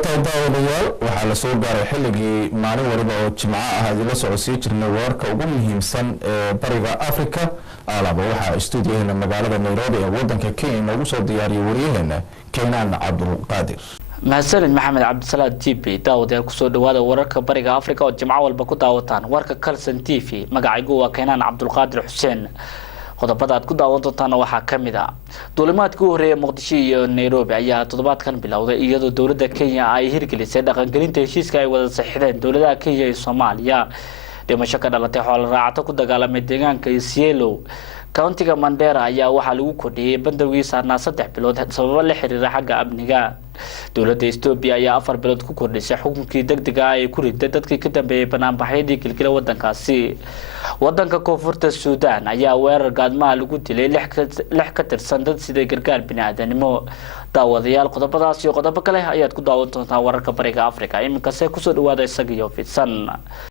daawadayaal waxaa la soo gaaray xilligii maalin waliba oo jimco ah idila socodsiin jirnay wararka ugu muhiimsan ee bariga Afrika. Alaba waxaa stuudiyadeena magaalada Nairobi ee wadanka Kenya noogu soo diyaariyay wariyaheena Keenan Cabdulqaadir. mahadsanid maxamed cabdisalaam TV daawadayaal kusoo dhawaada wararka bariga Afrika oo jimco walba ku daawataan warka Kalsan TV. magacaygu waa Keenan Cabdulqaadir Xuseen. qodobada aad ku daawan doontaan waxaa kamid ah duulimaadkii horeeyay Muqdisho iyo Nairobi ayaa toddobaadkan bilowday iyadoo dawladda Kenya ay hirgelisay dhaqangelinta heshiiska ay wada saxiixdeen dawladaha Kenya iyo Soomaaliya. dhimasho ka dhalatay xoolo raacato ku dagaalamay deegaanka Isiolo countiga Mandera ayaa waxaa lagu kordhiyay bandowgiisa 3 bilood sabab la xiriira xagga amniga. dawladda Ethiopia ayaa 4 bilood ku kordhisay xukunkii degdega ah ee ku riday dadkii ka dambeeyay banaanbaxyadii kilkila wadankaasi. wadanka koonfurta Suudaan ayaa weerar gaadmaha lagu dilay 6 ka tirsan dad sida gargaar bini'aadanimo. daawadayaal qodobadaas iyo qodobo kale ayaad ku daawan doontaan wararka bariga Afrika. iminka se kusoo dhawaada isaga iyo fidsan.